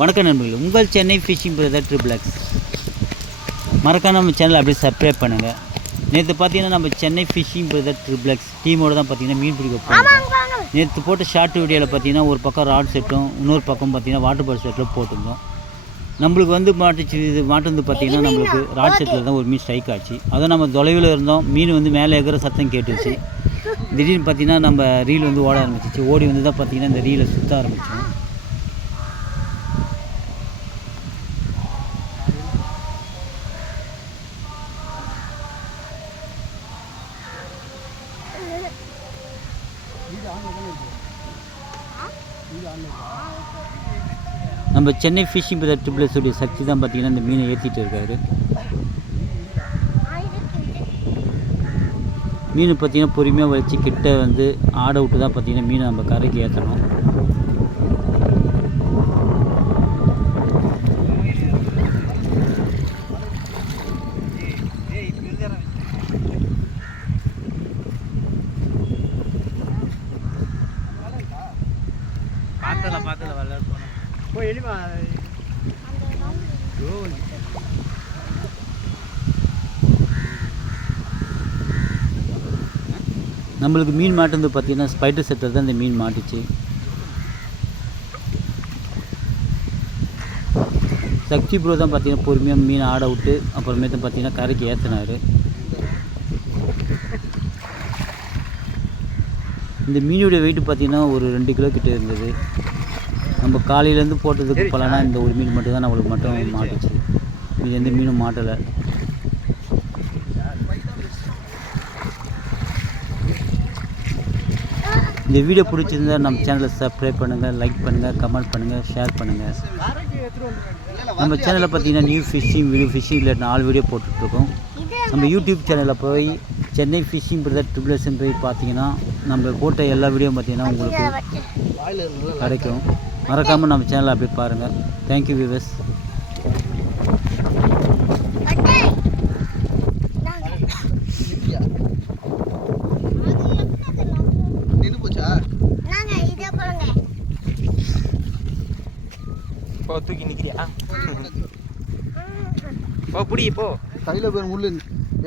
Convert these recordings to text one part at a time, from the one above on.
வணக்கம் நண்பர்களே, உங்கள் சென்னை ஃபிஷிங் பிரதர் XXX. மறக்காம நம்ம சேனலை அப்படியே சப்ஸ்கிரைப் பண்ணுங்கள். நேற்று பார்த்தீங்கன்னா நம்ம சென்னை ஃபிஷிங் பிரதர் XXX டீமோடு தான் பார்த்தீங்கன்னா மீன் பிடிக்க போயிருந்தோம். நேற்று போட்ட ஷார்ட் வீடியோவில் பார்த்தீங்கன்னா ஒரு பக்கம் ராட் செட்டும் இன்னொரு பக்கம் பார்த்தீங்கன்னா வாட்டர் பால் செட்டில் போட்டிருந்தோம். நம்மளுக்கு வந்து மாட்டு பார்த்தீங்கன்னா நம்மளுக்கு ராட் செட்டில் தான் ஒரு மீன் ஸ்ட்ரைக் ஆச்சு. அதை நம்ம தொலைவில் இருந்தோம். மீன் வந்து மேலே எகிற சத்தம் கேட்டுச்சு. திடீர்னு பார்த்தீங்கன்னா நம்ம ரீல் வந்து ஓட ஆரம்பிச்சிச்சு. ஓடி வந்து தான் பார்த்தீங்கன்னா இந்த ரீலை சுற்ற ஆரம்பித்தோம். நம்ம சென்னை ஃபிஷிங் பிரதர் XXX உடைய சக்தி தான் பார்த்தீங்கன்னா இந்த மீனை ஏற்றிட்டு இருக்காரு. மீன் பார்த்தீங்கன்னா பொறுமையாக வச்சு கிட்ட வந்து ஆடை விட்டு தான் பார்த்தீங்கன்னா மீனை நம்ம கரைக்கு ஏற்றணும். பார்த்தல வரல போய் எலிமா நம்மளுக்கு மீன் மாட்டுறது பார்த்தீங்கன்னா ஸ்பைடர் செட்டில் தான் இந்த மீன் மாட்டுச்சு. சக்தி ப்ரோ தான் பார்த்தீங்கன்னா பொறுமையாக மீன் ஆட விட்டு அப்புறமேட்டு பார்த்தீங்கன்னா கரைக்கு ஏற்றினார். இந்த மீனுடைய வெயிட்டு பார்த்தீங்கன்னா ஒரு 2 கிலோ கிட்டே இருந்தது. நம்ம காலையிலேருந்து போட்டதுக்கு பலனா இந்த ஒரு மீன் மட்டும் தான் நம்மளுக்கு மட்டும் மாட்டுச்சு. இது எந்த மீனும் மாட்டலை. இந்த வீடியோ பிடிச்சிருந்தால் நம்ம சேனலை சப்ஸ்கிரைப் பண்ணுங்கள், லைக் பண்ணுங்கள், கமெண்ட் பண்ணுங்கள், ஷேர் பண்ணுங்கள். நம்ம சேனலில் பார்த்தீங்கன்னா new fishing video, fishing related 4 video போட்டுட்ருக்கோம். நம்ம யூடியூப் சேனலில் போய் சென்னை ஃபிஷிங் பிரதர் XXX போய் பார்த்தீங்கன்னா நம்ம போட்ட எல்லா வீடியோ பார்த்தீங்கன்னா உங்களுக்கு கிடைக்கும். மறக்காமல் நம்ம சேனலை அப்படியே பாருங்கள். Thank you viewers. தூக்கி நிற்கிறியா? போ புடி போ. கையில் போய் முள்ளு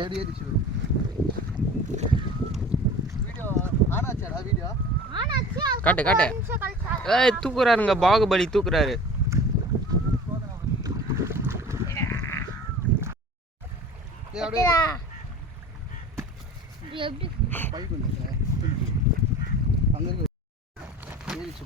ஏறி ஏறிச்சு. வீடியோ ஆனாச்சாடா? வீடியோ காட்டு காட்டு. ஏய் தூக்குறாருங்க, பாகுபலி தூக்குறாரு. பைக் வந்து அங்கே ஏறிச்சு.